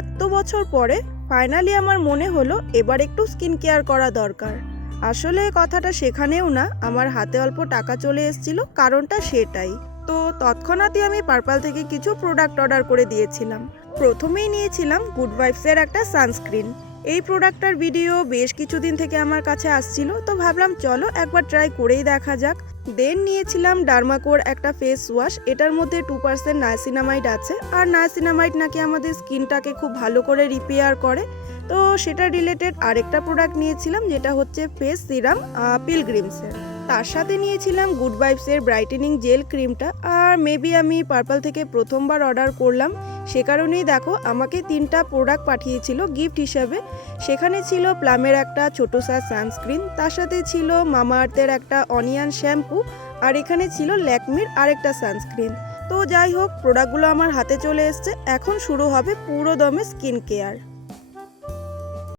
এত বছর পরে ফাইনালি আমার মনে হলো এবার একটু স্কিন কেয়ার করা দরকার। আসলে কথাটা সেখানেও না, আমার হাতে অল্প টাকা চলে এসেছিল, কারণটা সেটাই। তো তৎক্ষণাৎই আমি পার্পল থেকে কিছু প্রোডাক্ট অর্ডার করে দিয়েছিলাম। প্রথমেই নিয়েছিলাম গুড ভাইবসের একটা সানস্ক্রিন। এই প্রোডাক্টটার ভিডিও বেশ কিছুদিন থেকে আমার কাছে আসছিল, তো ভাবলাম চলো একবার ট্রাই করেই দেখা যাক। দেন নিয়েছিলাম ডার্মাকোর একটা ফেস ওয়াশ। এটার মধ্যে 2% নায়াসিনামাইড আছে, আর নায়াসিনামাইড নাকি আমাদের স্কিনটাকে খুব ভালো করে রিপেয়ার করে। তো সেটা রিলেটেড আরেকটা প্রোডাক্ট নিয়েছিলাম, যেটা হচ্ছে ফেস সিরাম পিলগ্রিমসের। তার সাথে নিয়েছিলাম গুড ভাইবসের ব্রাইটেনিং জেল ক্রিমটা। আর মেবি আমি পার্পল থেকে প্রথমবার অর্ডার করলাম, সে কারণেই দেখো আমাকে 3টা প্রোডাক্ট পাঠিয়েছিল গিফট হিসাবে। সেখানে ছিল প্লামের একটা ছোটো সাইজ সানস্ক্রিন, তার সাথে ছিল মামা আর্থের একটা অনিয়ন শ্যাম্পু, আর এখানে ছিল ল্যাকমির আরেকটা সানস্ক্রিন। তো যাই হোক, প্রোডাক্টগুলো আমার হাতে চলে এসছে, এখন শুরু হবে পুরো দমে স্কিন কেয়ার।